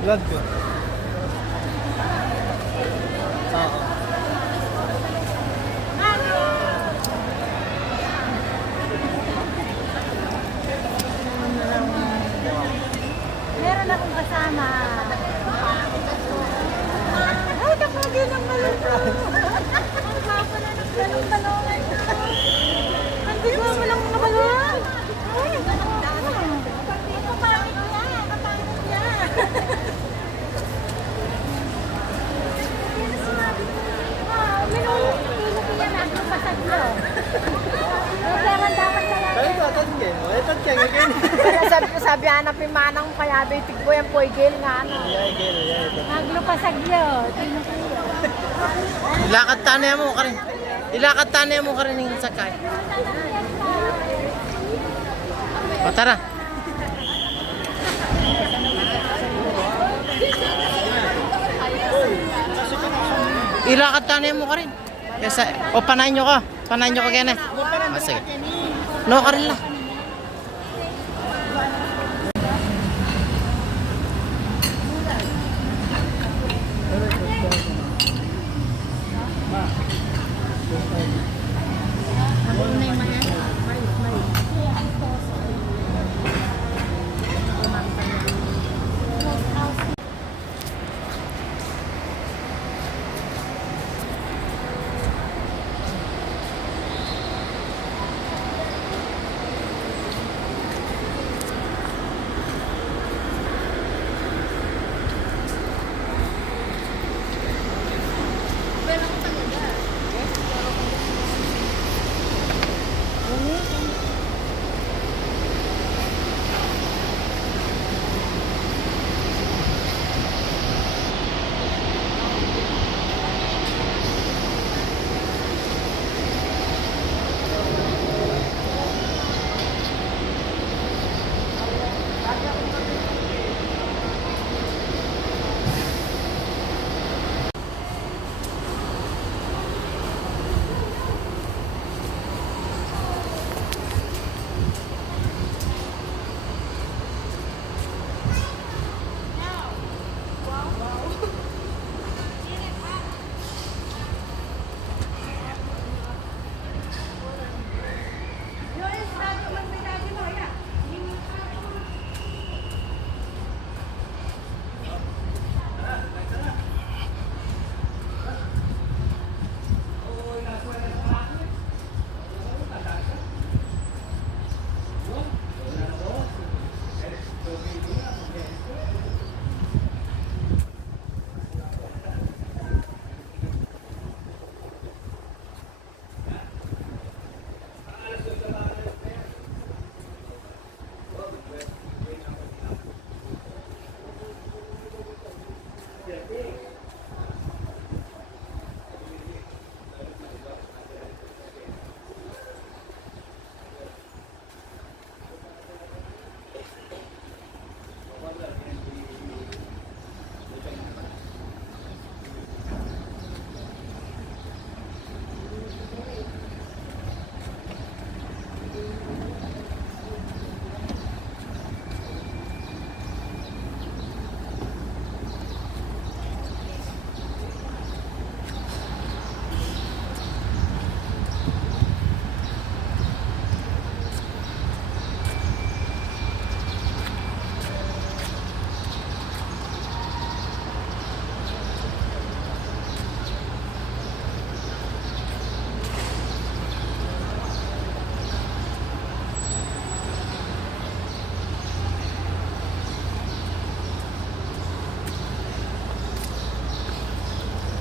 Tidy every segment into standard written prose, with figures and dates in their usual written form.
Vlog ko. Oo. Meron akong kasama. Ay, nakagin ang malungkot. Ang papa na ng balong-balongan. Ang bigo mo lang mga balon. Ay, kapangit niya. Kapangit niya. Minulog yan. Nagpapasag nyo. Kailangan dapat kaya. Kaya ito, atat ka. Ito ka, ganyan. Sabi anak ni manang kaya ba itigbo yung poigil nga ano. Naglupasag nyo. Ilakad tanay mo ka rin. Ilakad tanay mo ka rin yung sakay. O tara. Ilakad tanay mo ka rin. O panayin nyo ka. Panayin nyo ka kaya na. Sige. No ka rin lang.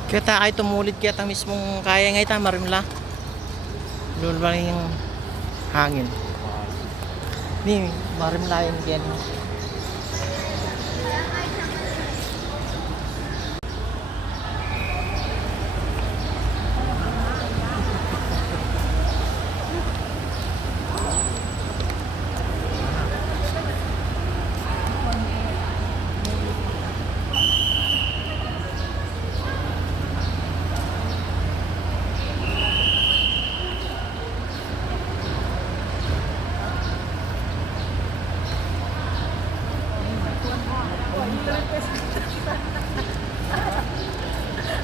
Kaya ay tumulid kaya ang mismong kaya nga ita marimla. Lulba yung hangin. Ni marimla yung kaya.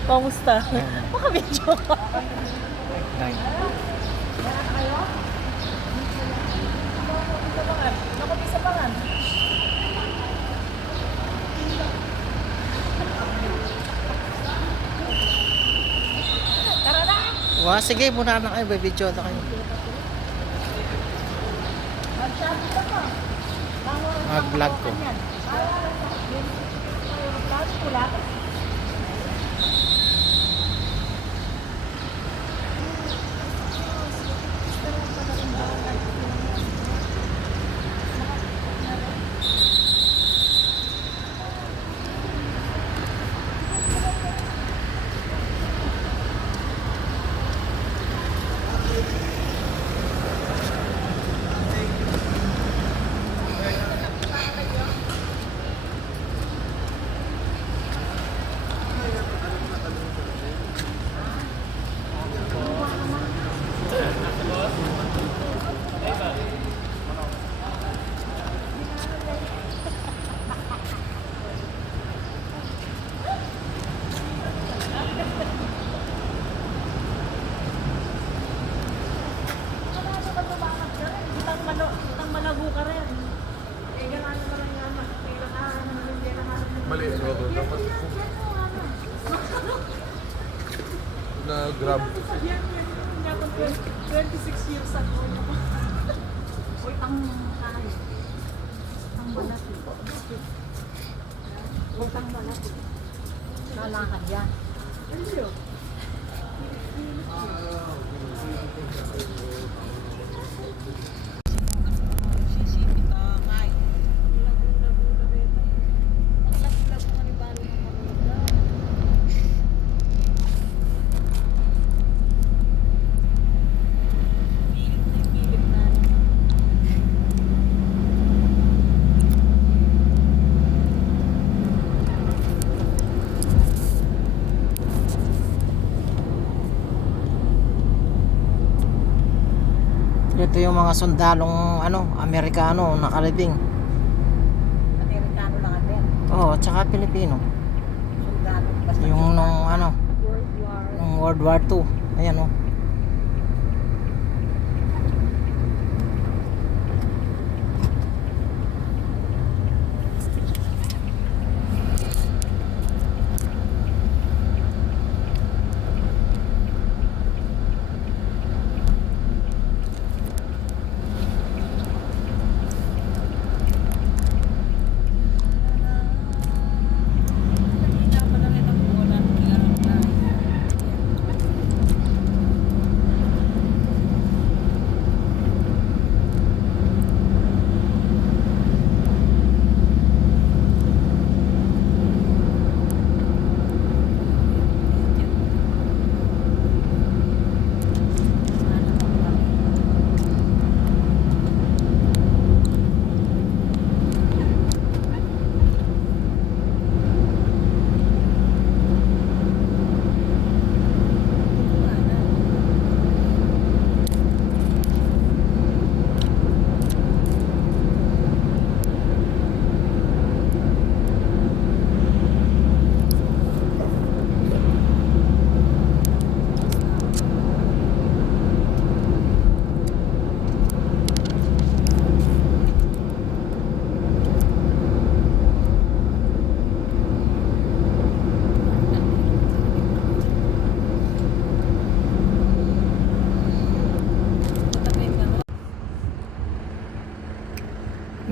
Kamusta? Baka medyo ka. Nine. Nakapisa pa nga. Tara na. Wa, sige, muna na kayo. Video na kayo. Magsabi ka pa. Mag-vlog ko. Utang malago ka rin. Eh, gano'n naman ang yaman. Kailangan naman hindi naman. Mali, dapat na grab. Yan, 26 years ago. Utang kahay. Utang malaki. Utang malaki. Lalakad yan. Ano yun? Ito yung mga sundalong Amerikano nakalibing. Amerikano lang din. Oo, tsaka Pilipino. Sundalo. Basta Yung nung World War. nung World War II. Ayan oh.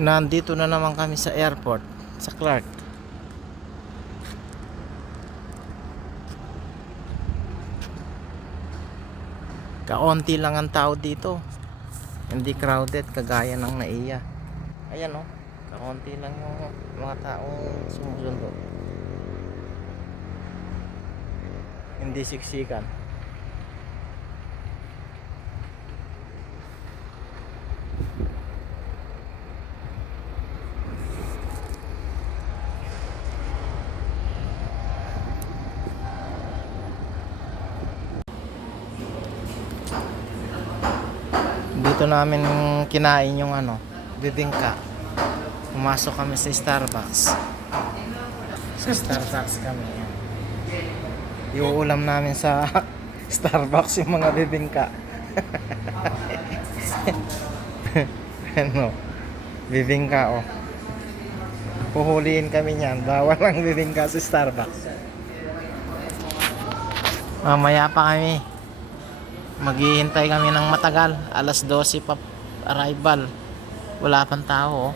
Nandito na naman kami sa airport, sa Clark. Kaunti lang ang tao dito. Hindi crowded kagaya ng NAIA. Ayan oh, kaunti lang yung mga taong sumusundo. Hindi siksikan. Dito namin kinain yung bibingka. Pumasok kami sa Starbucks. Sa Starbucks kami. Yan. Yung ulam namin sa Starbucks, yung mga bibingka. Ano? Bibingka, oh. Puhuliin kami niyan. Bawal ang bibingka sa Starbucks. Mamaya pa kami. Maghihintay kami ng matagal. Alas 12 pa arrival. Wala pang tao, oh.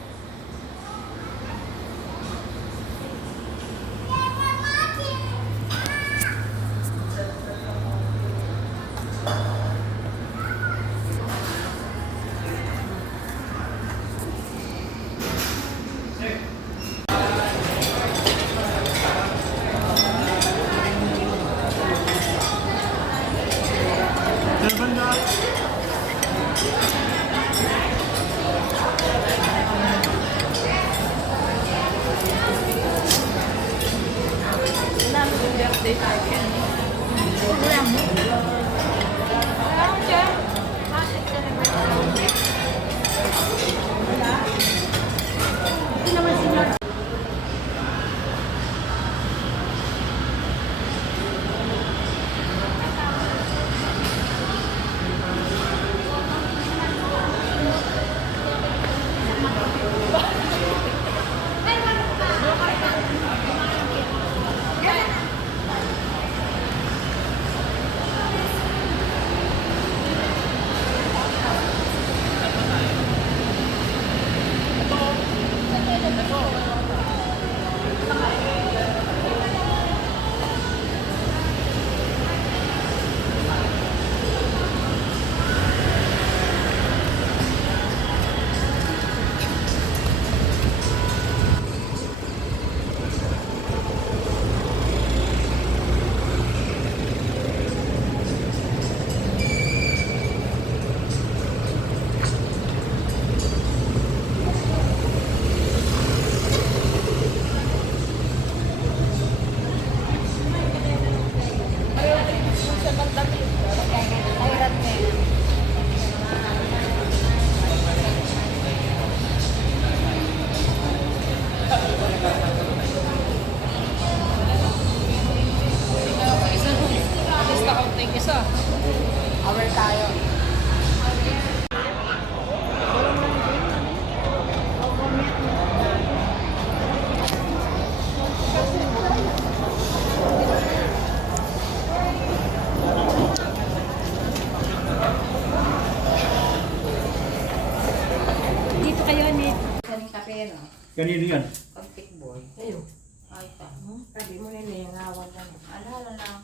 Dito kayo ni kaning kape no. Kanino yan? Pagtik boy. Ayo. Ay ta. Sabi mo nila yung awan lang. Alala lang.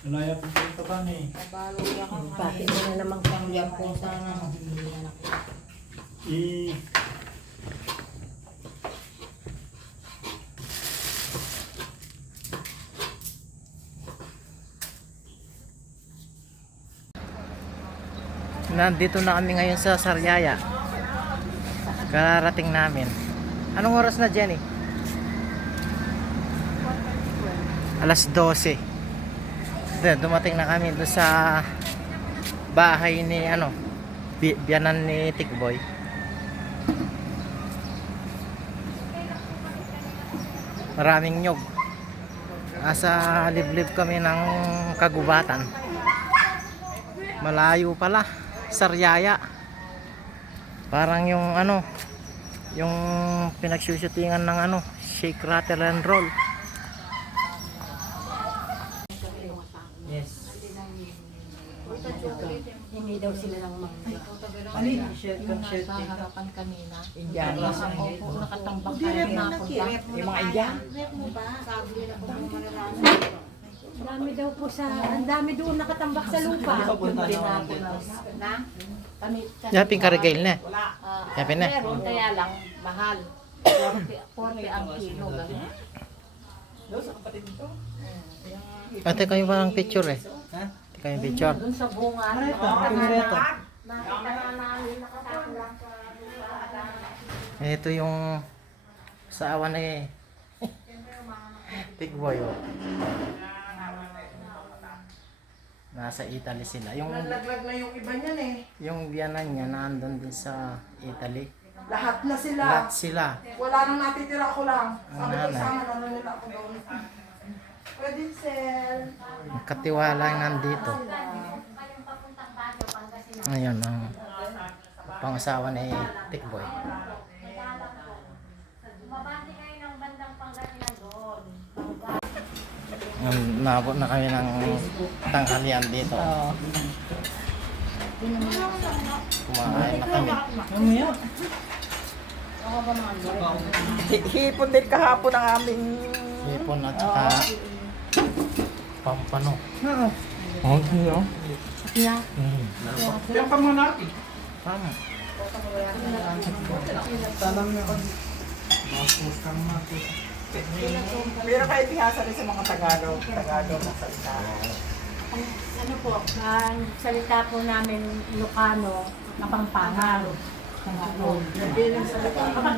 Nalaya po sa ka ni. Kabalo yan kami. Bakit mo na naman kang yan po sana. I... Nandito na kami ngayon sa Sariaya. Kararating namin. Anong oras na, Jenny? Alas 12. Dumating na kami doon sa bahay ni biyanan ni Tikboy. Maraming nyog. Asa liblib kami ng kagubatan. Malayo pala. Sariaya. Parang yung yung pinagsushootingan ng Shake, Rattle and Roll. Yes. Hindi daw sila ng mga. Yung nasa harapan kanina. Indian. Opo, nakatambak tayo na punta. Yung mga Indian? Ang dami daw po ang dami doon nakatambak sa lupa. Yapin karigil na. Yapin na. Meron, kaya lang, mahal. 40 ang kilo. Ate kayo parang picture eh. Ate kayo picture. Doon sa bunga. Pinureto. Nakita na namin nakatambak sa lupa. Ito yung sa awan eh. Tigboy oh. Nasa Italy sila. Yung Naglaglag na yung iba niyan eh. yung biyanan niya nandun din sa Italy. Lahat na sila. Lahat sila. Wala nang natitira, ako lang. Sabi ko Nanay. sa amin, ano nila ako doon. Pwede sir. Katiwala yung nandito. Ngayon, ang pangasawa ni Tikboy. Mabati kayo ng bandang Pangasinan doon. Nabot na kami ng tanghalian dito. Kumain na kami. Hipon din kahapon ang aming... Hipon at saka pampano. Oh, yun. Yung pamunati. Tama. Pero kahit ihasa rin sa mga Tagalog na salita. Ano po, ang salita po namin Ilocano, Kapampangan. Kapag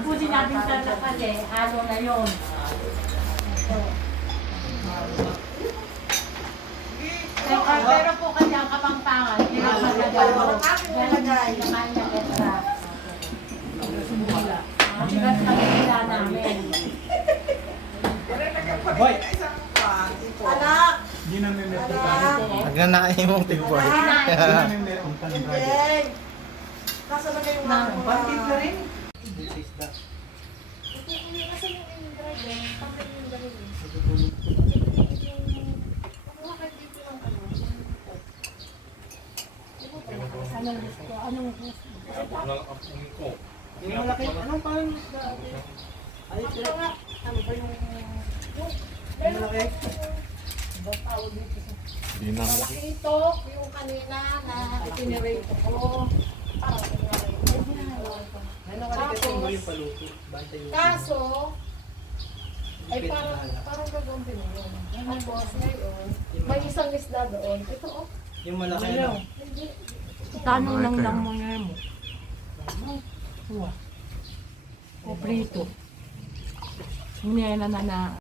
po sinabi sa Lakale, halo na yun. Pero po kasi ang Kapampangan, nilagay naman na letra. Ang sigat na letra namin. Hoy! Anak! Hindi na may meron Nagnanain mong Tikboy. Hindi na may meron ka ng radio. Hindi! Nasa na kayo mga... Bakit ka rin? Anong gusto? Anong gusto? Yung malaki, anong parang isda? Ay, sir. Ano ba yung... Yung malaki? Malaki ito, yung kanina na itinirate ko. Ano ka kasi mo yung paluto? Bantay yung... Kaso, ay parang gagawin din yun. Tapos ngayon, may isang isda doon. Ito oh. Yung malaki na. Tanong lang mo nga mo. O prito. Hindi na.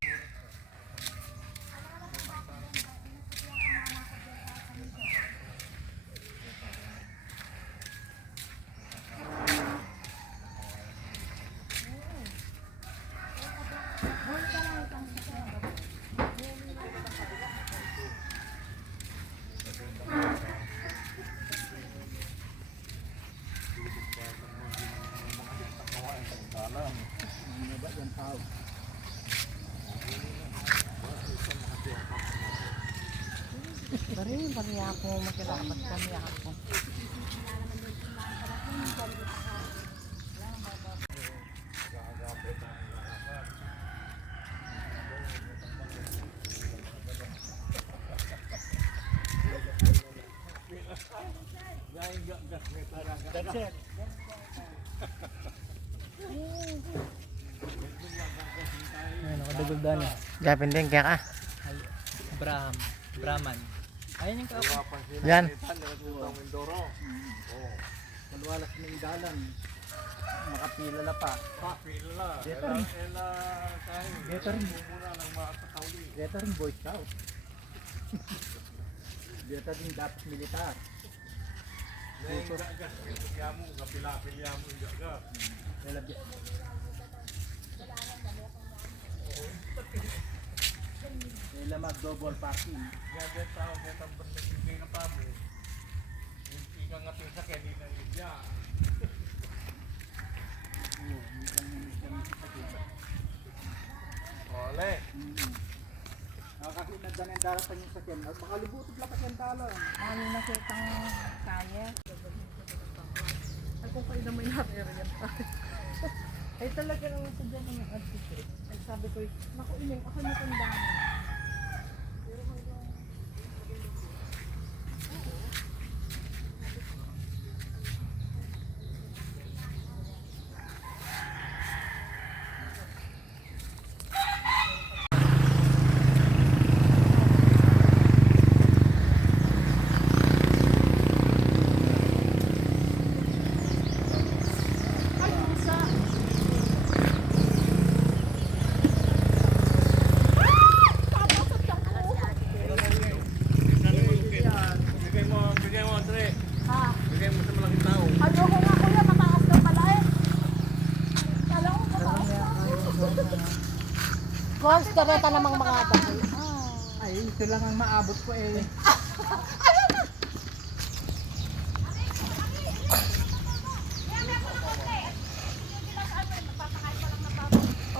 Bari ako makilapat kami ako. Gapin din kaya ka. Brahman. Ayun yung kapo. Yan. Malwalas ng dalan. Makapila na pa. Dito rin. Dito rin Boy Scout. Dito rin dapat militar. Nila mag-double parking. Ole. Nakakakinad na ng daratan yung sakyan. Makalibutog lang kasi ang talon. Ano na sa itang kaya? Ay, kung kayo na may naririyan pa. Ay, talaga naman sa dyan ng artist. Ay, sabi ko, naku, ining, ako matanda na. Kuhan, kareta namang mga dahil. Ay, ito lang ang maabot ko eh.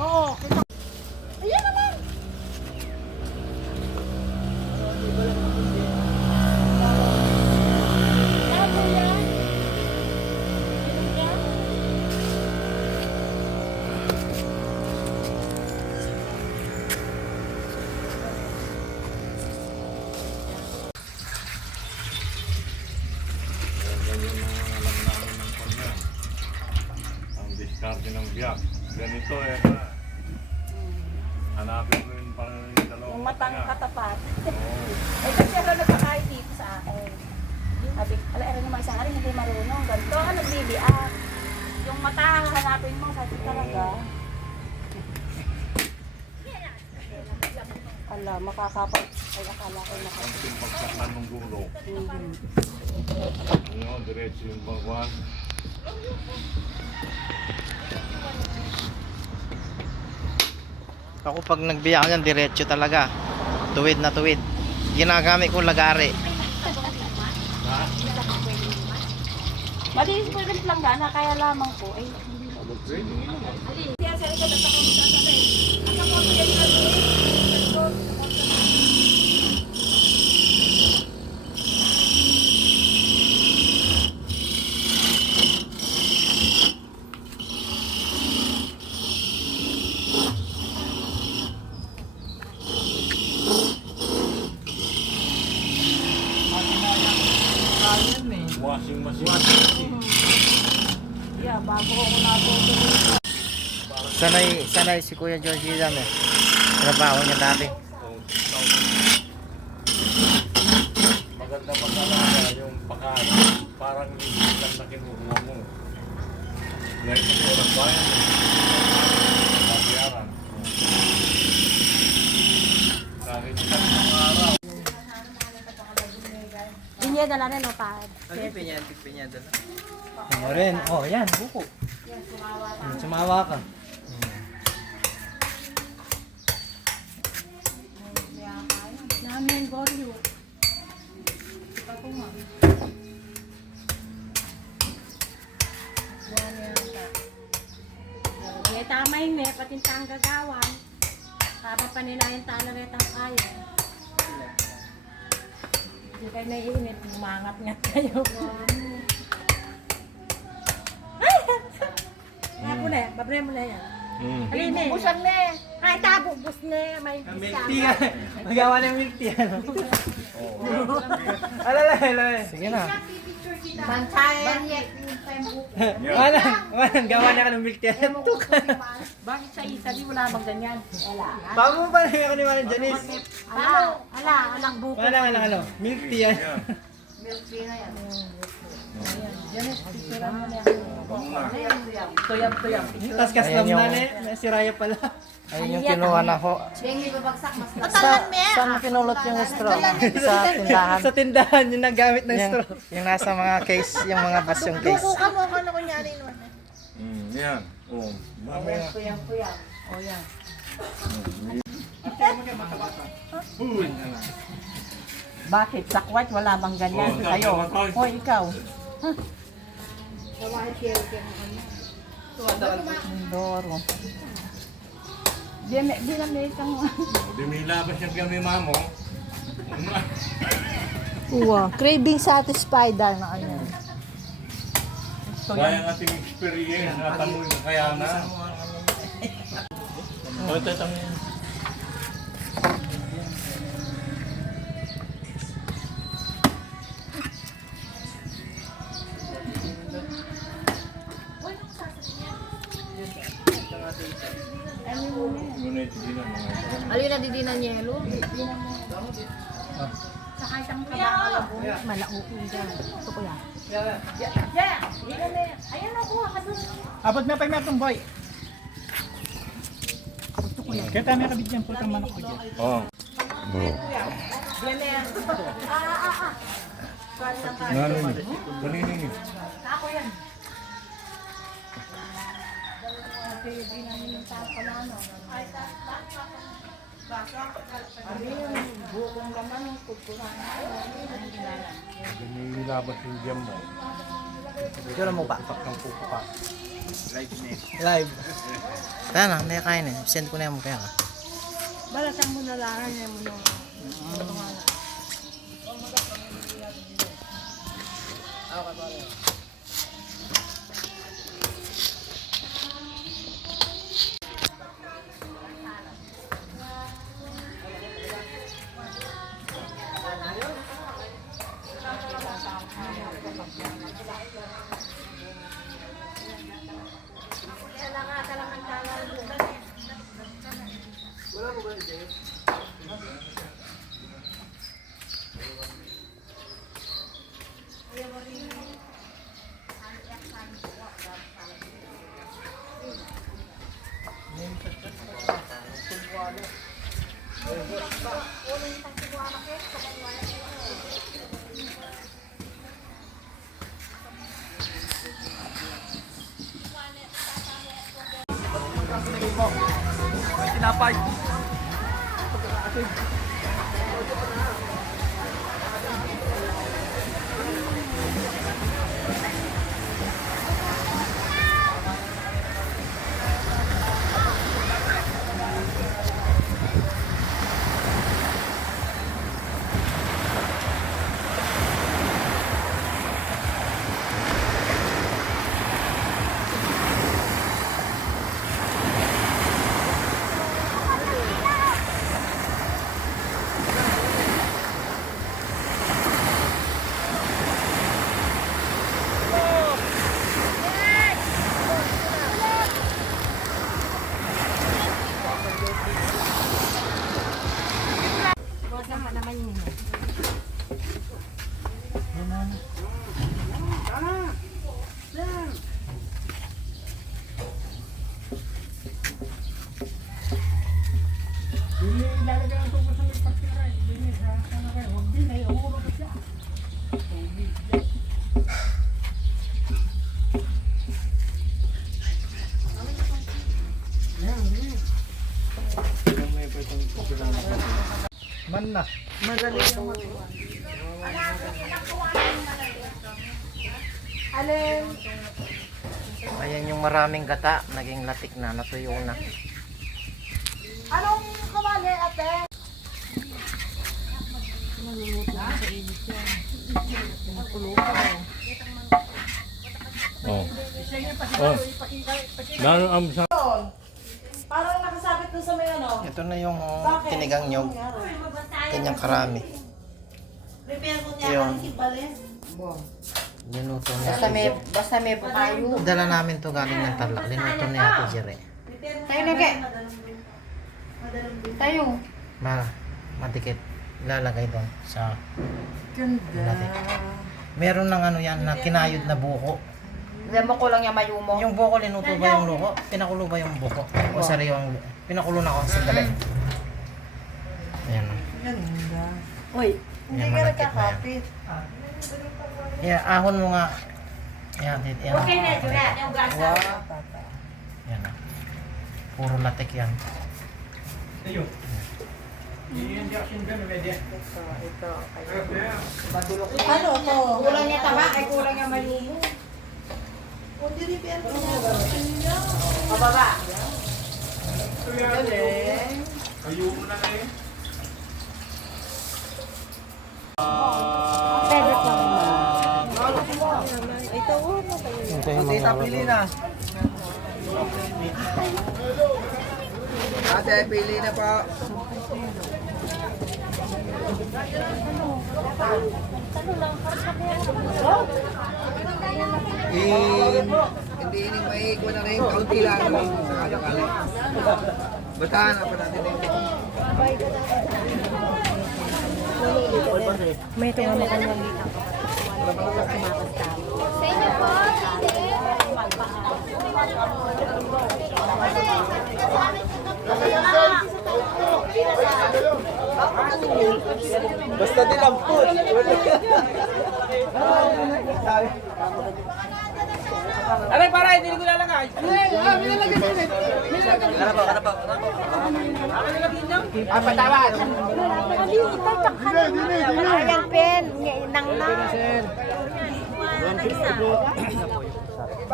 Oo. Ayan naman. Ano yan? Ano yan? Ganyan ang alam namin ng kanya. Ang diskarte ng biyak. Ganito eh. Hanapin ko yung parang yung dalawang Yung matang niya. katapat. Oo. Eh kasi ako nagkakain dito sa akin. Sabi, ala, eran naman isang hari, hindi marunong. Ganito, nagbibiak. Yung mata, hanapin mo, sabi talaga. Ala, makakapag. Ay, akala ko Ang timpagsakan ng gulo. Ano, diretso yung bangwan. Ako pag nagbiyak yan, diretso talaga. Tuwid na tuwid. Ginagamit ko lagari. Malinis po rin planggana, kaya lamang po. Ay, hindi na. Kaya sa ito, nagtaka mo sa sabi. Ang ako, yan na Washing machine. Yeah, bago ako natutunan. Sanay si Kuya Georgie dyan eh. Trabaho niya dati. Maganda pa talaga yung pakain. Parang hindi lang na kinukuha mo. Ngayon ito ng bayan. Babayaran. Kahit isang mga araw. Inya na lang no, pad. Ano yung pinyada na? Ano rin? Oh, yan, buko. Sumawa ka. Namin goryo. Eh, tama yun eh, patintang gagawan. Habang paninayan talaretang kaya. Hindi kayo naiinit, umangat-ngat kayo. Ay! Kaya po na yan, babre mo na yan. Alin eh. Bubusan na eh. Ay, tabubus na eh. May Milk tea nga. Magawa ng milk tea, ano? Alala. Sige na. Bansayan yan. Walang gawa na ka ng milk tea. Bakit sa isa, di wala bang ganyan? Wala. Bago pa rin ako ni Manang Janice. Alang buko. Ano? Milk tea yan. Janice, picture mo na yan. Tuyam. Tapos kaslam Ayan yung- na si Raya pala. Ayun yung kinuha na ko. Saan mo pinulot yung straw? Sa tindahan. Sa tindahan, yung nagamit ng Yung, straw. yung nasa mga case, yung mga basyong case. Yan. Oh. Mamaya. O yan. Bakit? Sakwat, wala bang ganyan Oh, sa'yo? sakwat. O ikaw? Doro. Di na may isang... Dimila ba siyang kami mamo? Uwa. Craving satisfied na ano. Kaya ang ating experience, natamoy na kaya na. Ngunit hindi na mga Alin na didinan yelo? Saka isang kabakalabo. Malaupo dyan. Ito ko yan. Ayan na, kuha ka dun. Abot na pa yung matong boy. Kaya tayo may kabigyan po itong manok ko dyan. Oh. Ano ni? Kanino ni? Ako yan. kayo din namin yung taas pala, no? Ay, taas, ano yung bukong laman ng kukuhan? Nilabas yung jam mo. Ito na mo pa. Ng pupo pa. Live. Kaya na, may kain eh. Send ko na yung kaya ka. Balatan mo na lang, yan mo nung Tinapay. Man na. madali yung matuwa. Alin? Ayan yung maraming gata, naging latik na, natuyo na. Anong kamali, ate? Oh. Oh. Lalo ang sa... Parang nakasabit doon sa may ano. Ito na yung tinigang nyog. Kanyang karami. Prepare mo Yun. niya si Bales. Niluto niya. Basta may papayo. Dala namin to galing ng Tarlac. Linuto niya Ate Jere. Tayo na, Ke. Tayo. Madikit. Ilalagay doon sa Ganda. latik. Meron ng ano yan na kinayod na buko. Lama ko lang yung mayumo. Yung buko, linuto ba yung luko? Pinakulo ba yung buko? O sariwang pinakulo na ako sandali. Ayan. Ganda. Uy, hindi Yan, ka malakit na yan. nagkakapit. Yeah, ahon mo nga. Yan, yan. Okay na, Jura. Yung gasa. Yan. Puro latik yan. Ayun. Ano to? Kulang niya taba, ay kulang niya mayumo. Pababa. Tita, pili na. Ate, pili na po. Hindi ini may kuha na rin, kaunti lang sa kalakali. Batahan na pa natin yung May ito nga makalamitan ka. Sa inyo po, basta dilampot. Aray, para, hindi ko lalagay. Patawad. Ayan, pen. Nang na.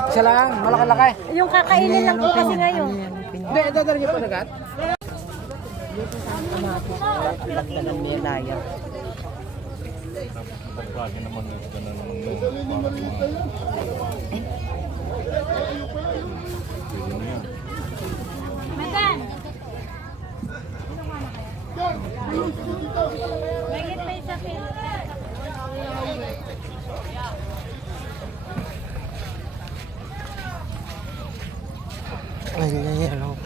Isa lang, malaki-laki. Yung kakainin lang po kasi ngayon. Hindi, dadali niyo po agad. Pinagdagan niya na yan. Pagpagin naman ito ka na naman nung para pwede na yan. Magan! Bagit pa isa pen. Ay, yan, ano.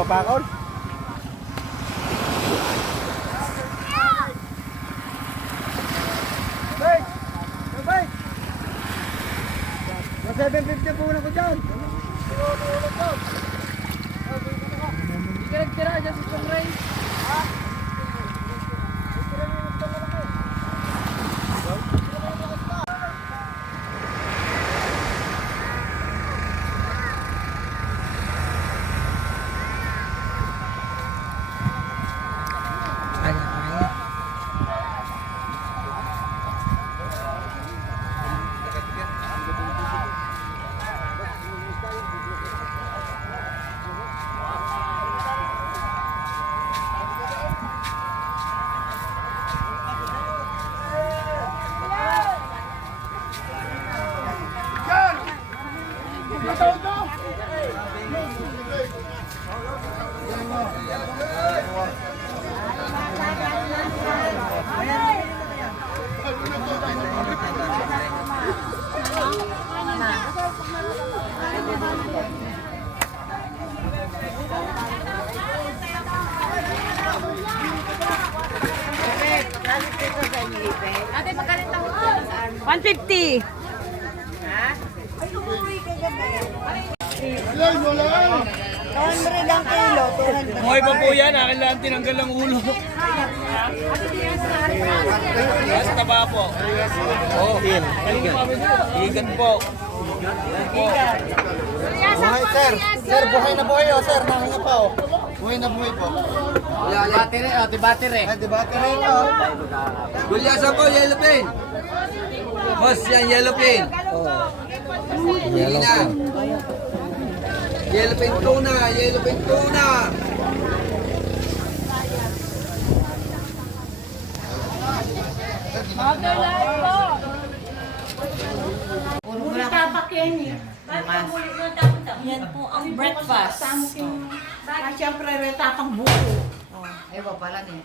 Papakol. Sa 750 po lang ko dyan. Tira-tira dyan sa Sangray. Ate, magkalit ako. 150. Buhay pa po yan, akin lang tinanggal ang ulo. Nasa taba po. Oh, igan po. Buhay, sir. Sir, buhay na buhay, oh, sir. Nahinga pa, oh. Buhay na buhay po. Battery, oh, di battery. Ay, di ba? Kaya ito. Gulyasan po, yellow pin. Boss, yan, yellow pin. Sige na. Yellow pin tuna, yellow pin tuna. Yan po ang breakfast. Siyempre, tapang buko. Ewa pala din.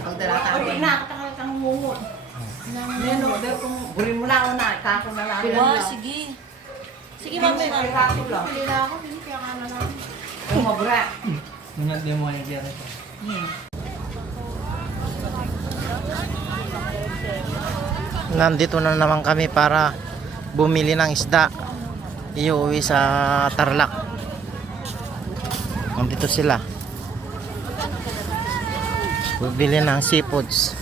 Pag nakakakang mungot. Neno, dahil kung burin mo na ako na, kako na lang. Sige. Sige, mami. Kako lang. Pili na ako, hindi kaya ka na lang. Umabra. Hindi mo yung kaya ito. Nandito na naman kami para bumili ng isda. Iuwi sa Tarlac. Nandito sila. Bumili ng seafoods.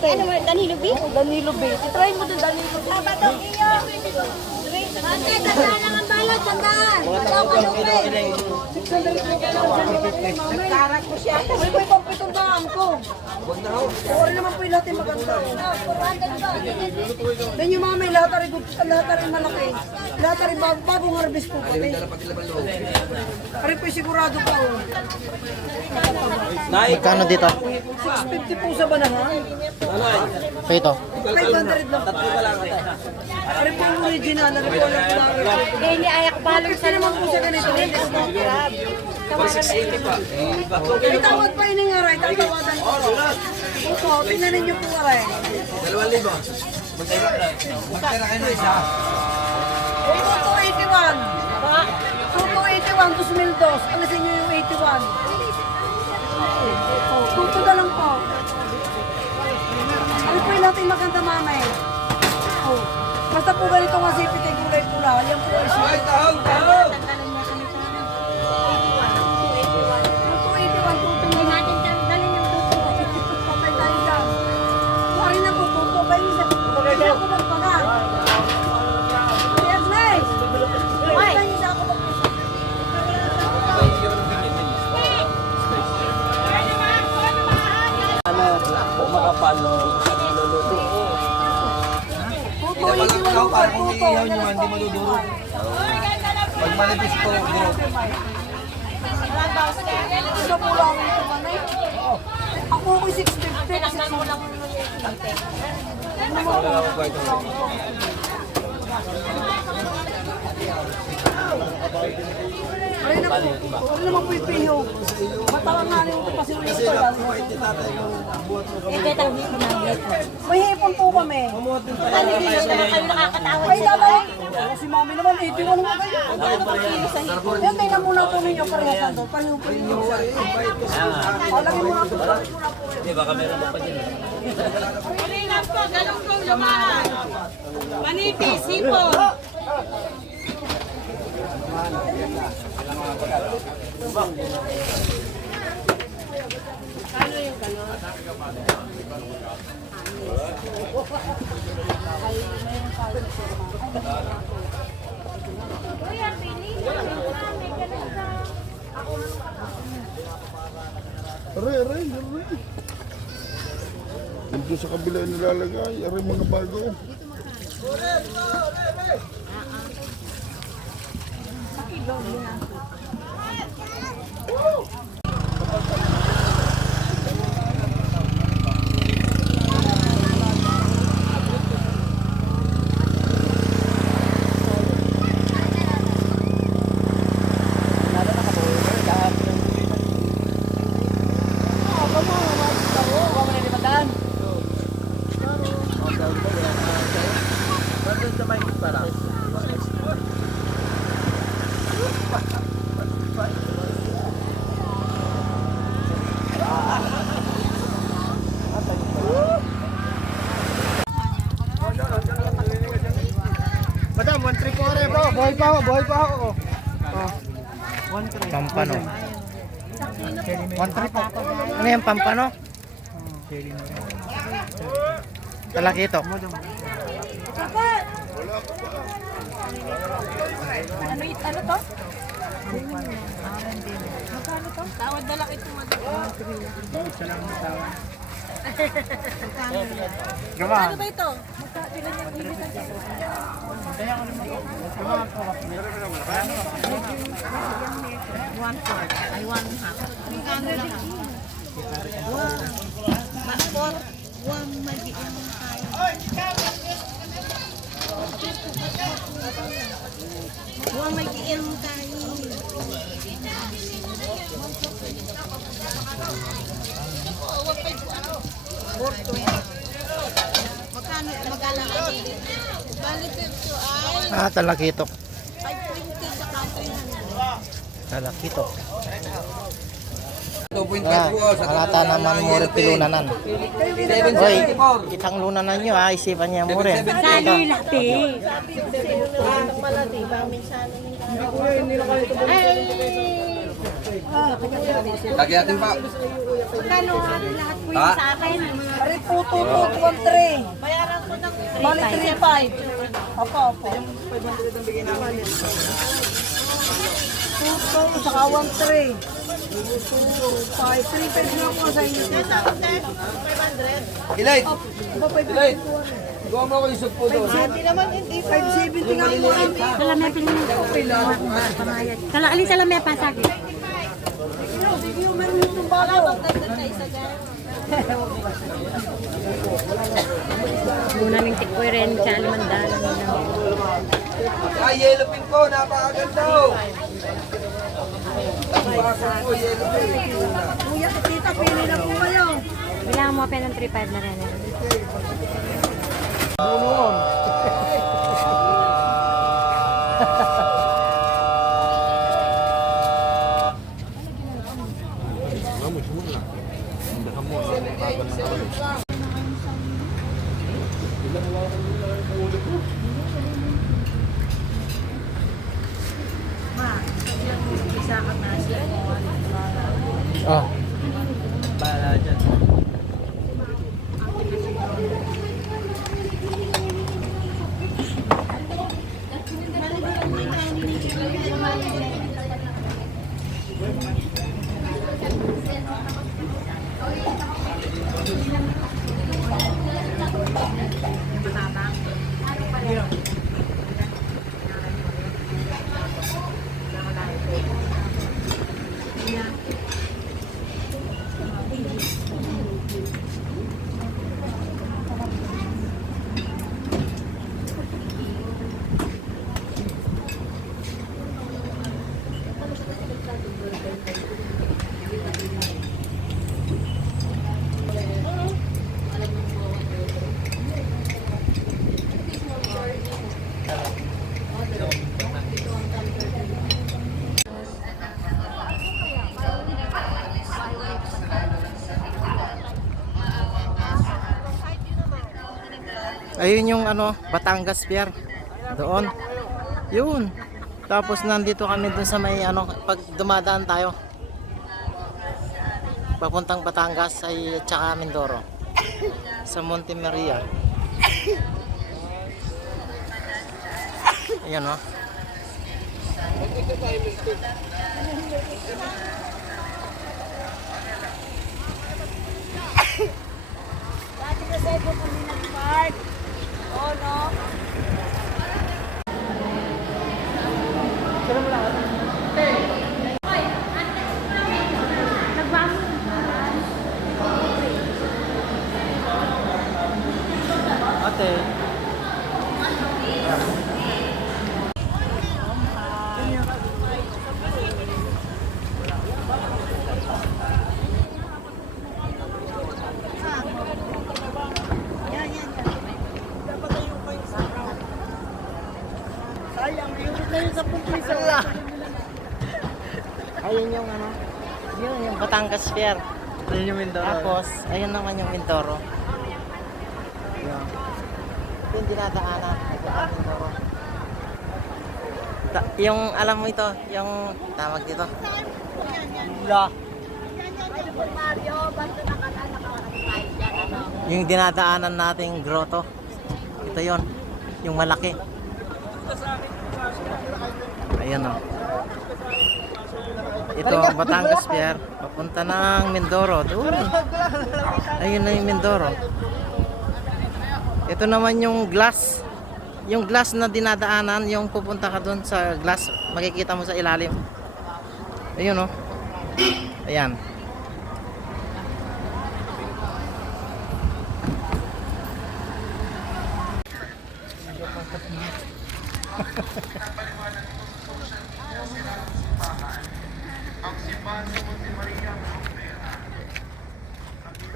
Ano mo, Danilo B? Danilo B. Try mo doon, Danilo B. Sabatong iyo. Ate, tandaan lang ang balot, tandaan. Nagkarat ko siya. po itong daan ko. Huwag na ho. Ori naman po yung lahat yung maganda. Then yung mga may lahat rin malaki. Lahat rin bagong harvest po. Alin dala pati laban loob. Pare po sigurado po. Magkano dito? 650 po sa banahan. Pa ito. 500 lang po. Pare po yung original. Pare po lang po. Hindi ayak balong Kasi naman po siya ganito. May tawad pa ini nga rin. Tatawadan ko. Opo, tingnan ninyo po nga rin. 2,000. Magtira kayo na isa. 281. 281, 2,002. Alisin nyo yung 81. Tuto na lang po. Ano po yung natin maganda mamay? Oh. Basta po ganito nga sipit ay gulay pula. Yan po ay Ay, tahong, tahong! 281, tuto na natin. Patay tayo dyan. Kuwari na po, tuto. Bayo isa. Isa ako magpagal. Yes, nice. Why? Isa ako magpagal. Tuto, Ito pala itiwan ikaw, mo para po, kung tuto. iihaw nyo, hindi madudurog. Pag manipis po, durog. Isa po lang ito manay. Ako ko 650 kasi lang. Ay na po. Ano naman po yung piho? Matawang nga rin ito kasi ulit ito. May hipon po kami. Ay dalawa. Si mami naman 81 mo kayo. Yan, tingnan muna po ninyo parehas ito. Pareho po ninyo. Lagyan mo na po. Di ba kamera mo pa dyan? Kalingan po, ganun po naman. Manipis, sipon. Aray. Dito sa kabila yung nilalagay. Aray mga bago. Madam, 1-3 po rin bro. Buhay pa ako. Oh. 1-3. Pampano. 1-3 po. Ano yung pampano? Talaki ito. Ano to? Magkano to? Tawad na lang ito Ano ba ito? Magkailan yung ibisan siya? Ay, 1/2. Magkano lang? Talakitok. Talakitok. 2.5 po sa Halata naman mo rin pilunanan. 774. Hoy, itang lunanan nyo ha, isipan niya mo rin. Ito. Lagi natin pa. Magkano lahat po Ha? sa akin? Pare po, 2,213. Bayaran ko ng Bali 3,500. Opo. 2-2, saka 1-3. 2-5, 3-5 na ako sa inyo. Ilay! Iba 5-5 Ilay! Gawa mo ako yung sugpo doon. 5-70 nga po kami. Salamaya pinili ko. Kala alin salamaya pasagi. Sige, meron itong bago. Muna ning tikpoy rin sa Alimandala. Ay, yellow pin ko, napakaganda oh. Napakaganda po, yellow pin. Kuya, tita, pili na po kayo. Bilangan mo pa ng 3-5 na rin. Oh. Bahala dyan. Ayun yung ano, Batangas Pier. Doon. Yun. Tapos nandito kami dun sa may ano, pag dumadaan tayo. Papuntang Batangas ay tsaka Mindoro. Sa Monte Maria. Ayan o. Dati kasi po kami nag-park. Oh, no? Ate. Sayang, ayun na yun sa pumpiso. Ayun yung ano. Yun yung Batangas Pier. Ayun yung Mindoro. Tapos, ayun naman yung Mindoro. Yun. Ito yung dinadaanan. Mindoro. Yung alam mo ito, yung tawag dito. Yung dinadaanan nating grotto. Ito yon, yung malaki. Ayan o. Ito ang Batangas Pier. Papunta ng Mindoro. Doon. Ayun na yung Mindoro. Ito naman yung glass. Yung glass na dinadaanan, yung pupunta ka doon sa glass, makikita mo sa ilalim. Ayun o. Ayan.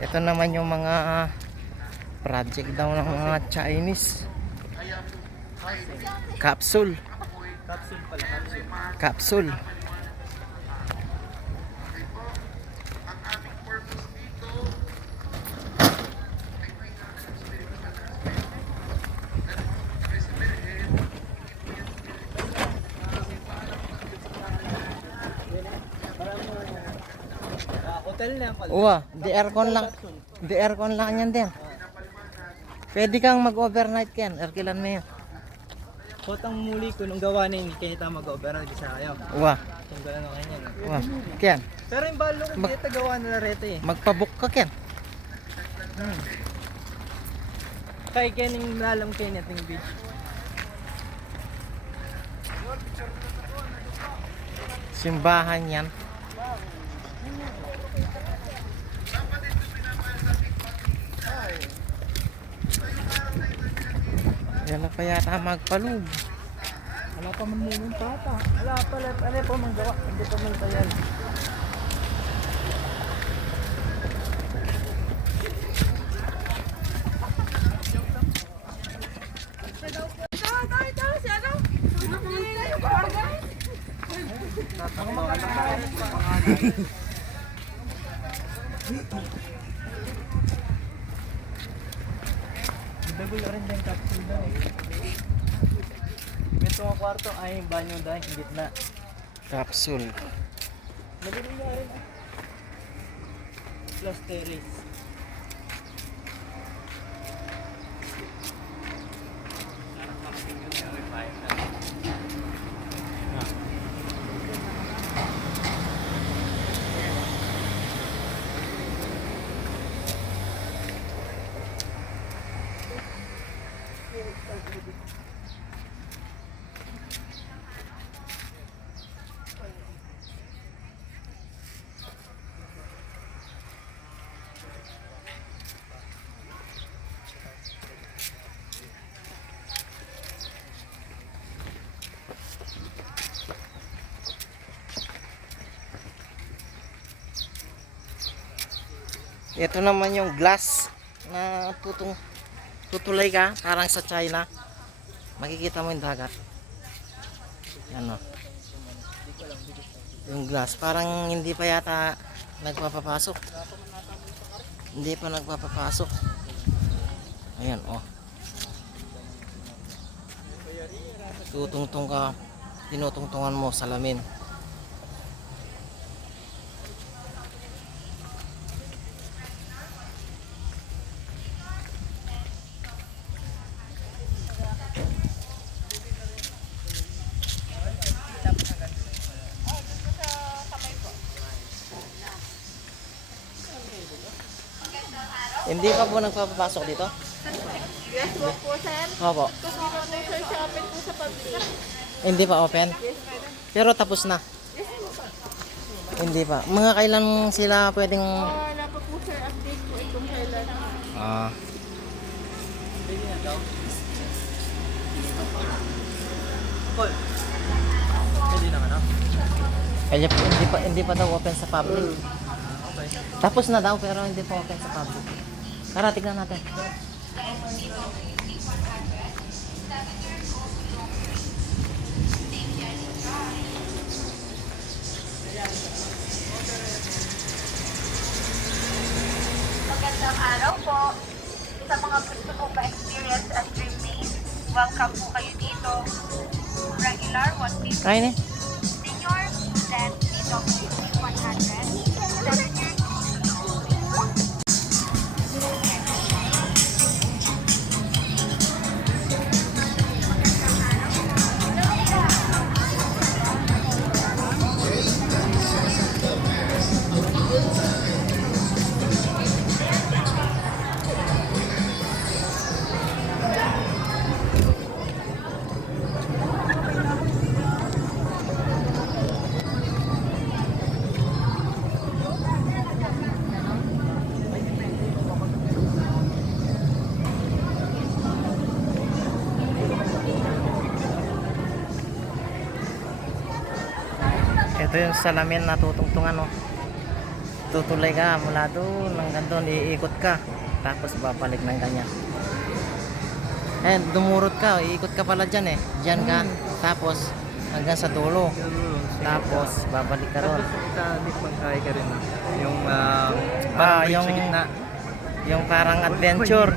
Ito naman yung mga project daw ng mga Chinese. Capsule. Capsule. Uwa, di aircon lang. Di aircon lang yan din. Pwede kang mag-overnight yan. Erkilan mo yan. Kotang muli ko nung gawa na hindi kayo tama go, pero hindi sa kayo. Wah, Kung gano'n ako yan. wah. Ken, Pero yung balo ko hindi gawa nila rete eh. magpabook ka, Ken. Kay Kening lalam kayo nating beach. Simbahan yan. Yan na pa yata magpalug. Wala pa man muna tata. Wala pala. Ano pa man gawa? Hindi pa man tayan. Dagol na rin din capsule daw. Ito ang kwarto ay banyo dahil sa gitna. Capsule. Malilim na rin. Plus terrace. Ito naman yung glass na tutulay ka parang sa China. Makikita mo yung dagat. Yan o. Yung glass parang hindi pa yata nagpapapasok. Hindi pa nagpapapasok. Ayan o. Tutungtong ka. Tinutungtungan mo salamin. Hindi pa po nagpapapasok dito? Yes po, sir. Opo. Kasi dito sir, shopping po sa public. Hindi pa open? Pero tapos na? Hindi pa. Mga kailan sila pwedeng... Wala pa po sir, update po itong kailan. Ah. Paul. Hindi naman ah. Kaya hindi pa daw open sa public. Tapos na daw pero hindi pa open sa public. Tara, tignan natin. Magandang araw po. Sa mga gusto po pa-experience at dream maze, welcome po kayo dito. Regular, 150. Kain eh. Senior, then dito 100. Senior, Ito yung salamin na tutungtungan, no. Tutulay ka mula doon hanggang doon, iikot ka. Tapos babalik ng ganyan. Eh, dumurot ka, iikot ka pala dyan eh. Dyan ka, tapos hanggang sa dulo. Tapos babalik ka ron. Tikman kaya ka rin ah. Yung Yung, sa gitna. yung parang adventure.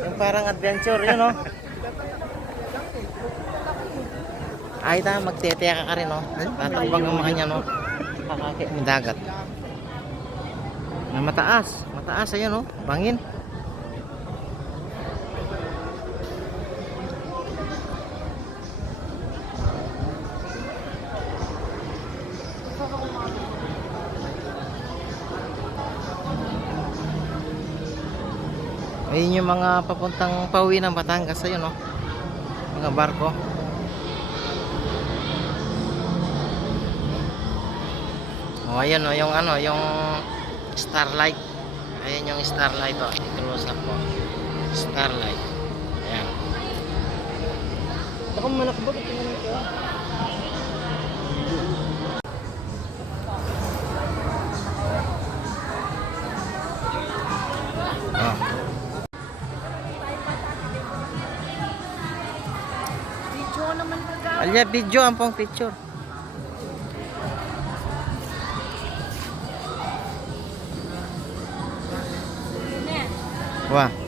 Yung parang adventure, yun, no. Ay, magteteka ka rin, no. Tatakbang ang mga niya, no. Kakakit ng dagat. Na mataas. Mataas, ayan, no. Bangin. Ayun yung mga papuntang pauwi ng Batangas, ayun no. Mga barko. Oh, ayun no, yung ano, yung Starlight. Ayun yung Starlight oh, i-close up ko. Starlight. Ayan. Baka manakbot ito naman ito. Oh. Alya, video ang pong picture. Wah.